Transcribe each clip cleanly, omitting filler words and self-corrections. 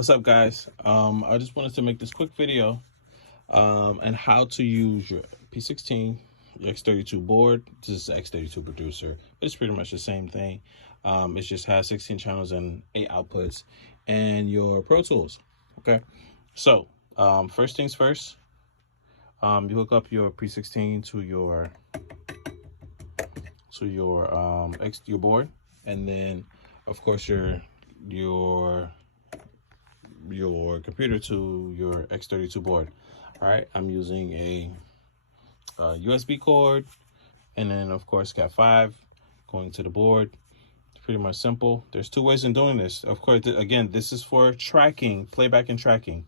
What's up, guys? I just wanted to make this quick video and how to use your P16, your X32 board. This is the X32 producer. It's pretty much the same thing. It just has 16 channels and 8 outputs, and your Pro Tools. Okay, so first things first, you hook up your P16 to your board, and then of course your computer to your X32 board. All right, I'm using a USB cord, and then of course Cat 5 going to the board. It's pretty much simple. There's 2 ways in doing this. Of course, again, this is for tracking, playback and tracking.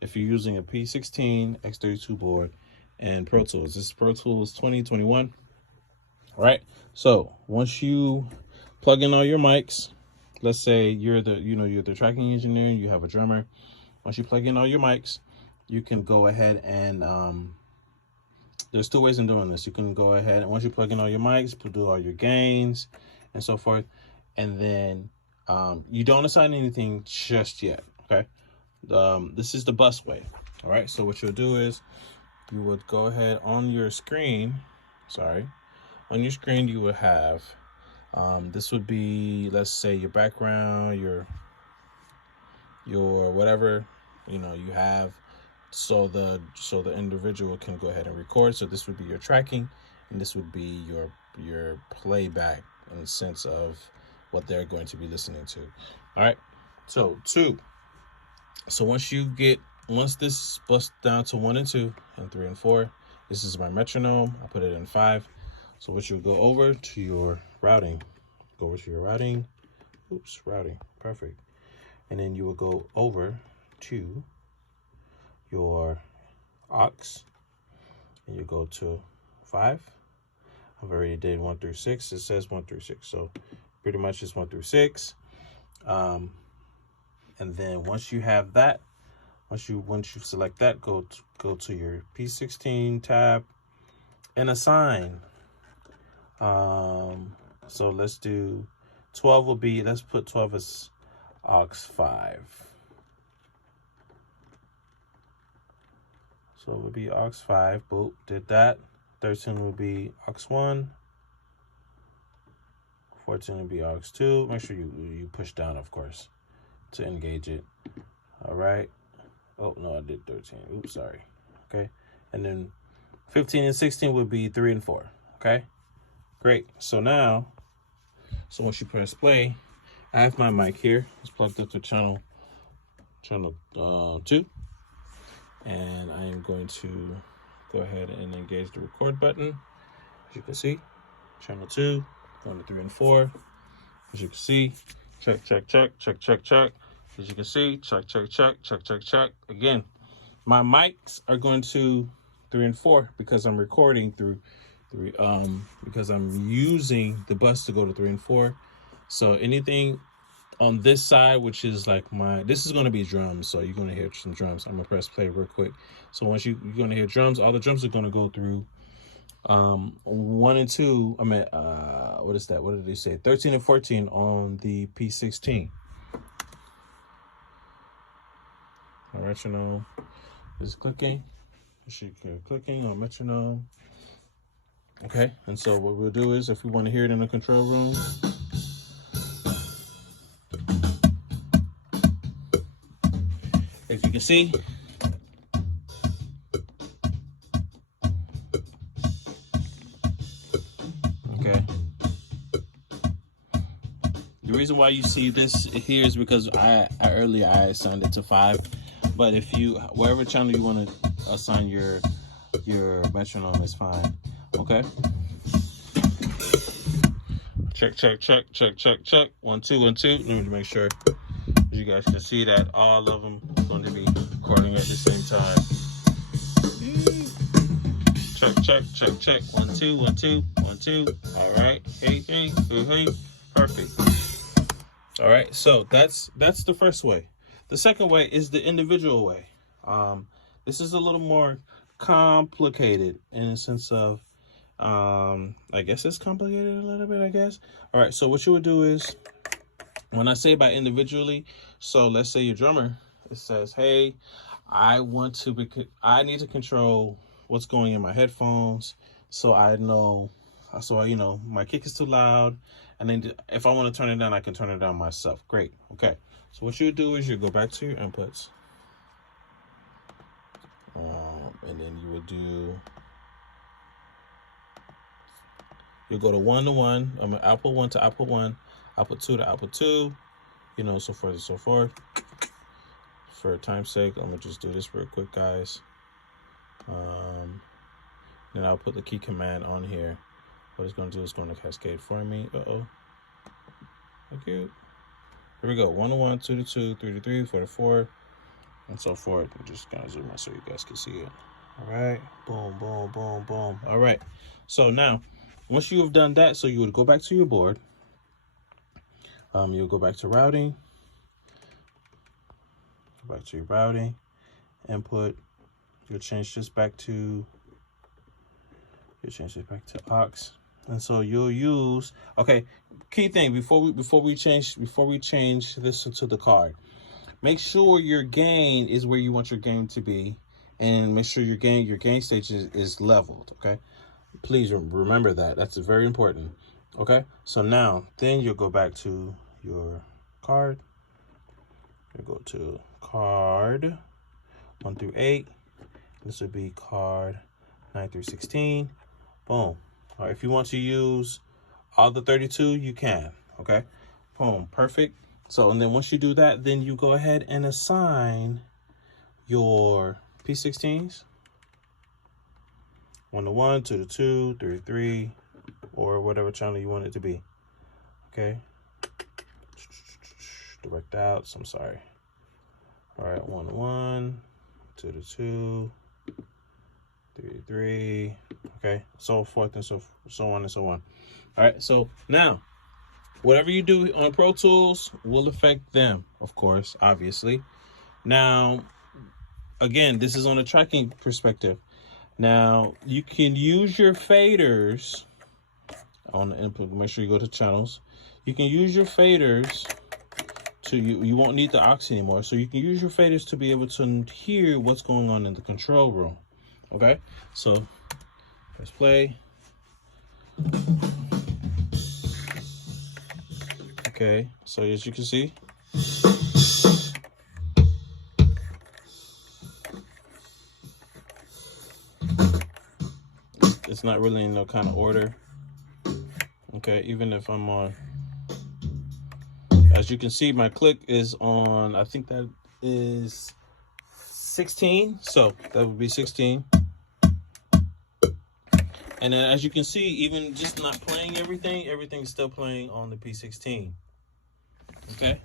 If you're using a P16 X32 board and Pro Tools, this is Pro Tools 2021. All right, so once you plug in all your mics, let's say you're the tracking engineer, you have a drummer. Once you plug in all your mics, you can go ahead and there's 2 ways in doing this. You can go ahead and once you plug in all your mics, do all your gains and so forth, and then you don't assign anything just yet. Okay, this is the bus way. All right, so what you'll do is you would go ahead on your screen. On your screen you would have this would be, let's say, your background, your whatever you have, so the individual can go ahead and record. So this would be your tracking, and this would be your playback in the sense of what they're going to be listening to. All right, so once this busts down to 1 and 2 and 3 and 4, this is my metronome. I put it in 5. So what you go over to your routing, routing, perfect. And then you will go over to your aux, and you go to 5. I've already did 1 through 6. It says 1 through 6, so pretty much it's 1 through 6. And then once you have that, once you select that, go to your P16 tab and assign. So let's do 12 will be, let's put 12 as aux 5. So it would be aux 5. Boop, did that. 13 would be aux 1. 14 would be aux 2. Make sure you push down, of course, to engage it. All right. Oh, no, I did 13. Oops, sorry. Okay. And then 15 and 16 would be 3 and 4. Okay. Great. So once you press play, I have my mic here. It's plugged up to channel 2, and I am going to go ahead and engage the record button. As you can see, channel 2 going to 3 and 4. As you can see, check. As you can see, check. Again, my mics are going to 3 and 4 because I'm recording through because I'm using the bus to go to 3 and 4. So anything on this side, which is like this is going to be drums, so you're going to hear some drums. I'm gonna press play real quick. So once you're going to hear drums, all the drums are going to go through 1 and 2. I mean, what is that? What did they say? 13 and 14 on the P16. My metronome is clicking. Clicking on metronome. Okay, and so what we'll do is, if we want to hear it in the control room, as you can see, okay. The reason why you see this here is because earlier I assigned it to 5, but if wherever channel you want to assign your metronome is fine. Okay. Check. 1 2 1 2. Let me make sure you guys can see that all of them are going to be recording at the same time. Check. 1 2 1 2 1 2. All right. Hey. Perfect. All right. So that's the first way. The second way is the individual way. This is a little more complicated in the sense of I guess it's complicated a little bit, I guess. All right, so what you would do is, when I say by individually, so let's say your drummer, it says, hey, I need to control what's going in my headphones, so I know, you know, my kick is too loud, and then if I want to turn it down, I can turn it down myself. Great. Okay. So what you do is you go back to your inputs, and then you would you'll go to 1 to 1. I'm output 1 to output 1, output 2 to output 2, you know, so forth and so forth. For time's sake, I'm gonna just do this real quick, guys. Then I'll put the key command on here. What it's gonna do is going to cascade for me. Uh-oh. Okay. Here we go. 1 to 1, 2 to 2, 3 to 3, 4 to 4, and so forth. I'm just gonna zoom in so you guys can see it. All right. Boom, boom, boom, boom. All right. So now, once you have done that, so you would go back to your board. You'll go back to routing. Go back to your routing. Input. You'll change this back to aux. And so you'll use, okay, key thing before we change this into the card. Make sure your gain is where you want your gain to be, and make sure your gain stage is leveled, okay? Please remember that. That's very important. Okay? So now, then you'll go back to your card. You go to card 1 through 8. This would be card 9 through 16. Boom. All right, if you want to use all the 32, you can. Okay? Boom. Perfect. So, and then once you do that, then you go ahead and assign your P16s. 1 to 1, 2 to 2, 3 to 3, or whatever channel you want it to be. Okay? Direct outs, I'm sorry. All right, 1 to 1, 2 to 2, 3 to 3, okay? So forth and so on and so on. All right, so now, whatever you do on Pro Tools will affect them, of course, obviously. Now, again, this is on a tracking perspective. Now, you can use your faders on the input. Make sure you go to channels. You can use your faders to, you won't need the aux anymore. So you can use your faders to be able to hear what's going on in the control room. Okay? So, press play. Okay, so as you can see, it's not really in no kind of order. Okay, even if I'm on, as you can see, my click is on, I think that is 16. So that would be 16. And then as you can see, even just not playing everything's still playing on the P16. Okay.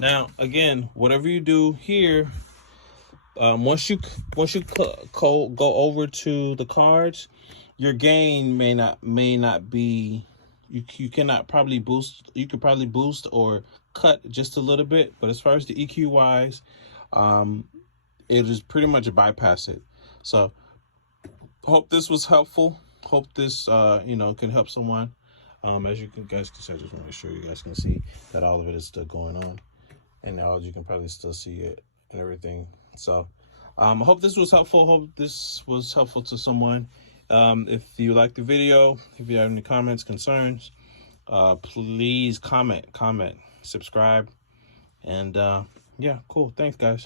Now, again, whatever you do here, once you go over to the cards, your gain may not be, you cannot probably boost. You could probably boost or cut just a little bit, but as far as the EQ wise, it is pretty much a bypass it. So, hope this was helpful. Hope this can help someone. As you guys can see, I just want to make sure you guys can see that all of it is still going on, and now you can probably still see it and everything. So, I hope this was helpful. Hope this was helpful to someone. If you like the video, if you have any comments, concerns, please comment, subscribe, and yeah, cool. Thanks, guys.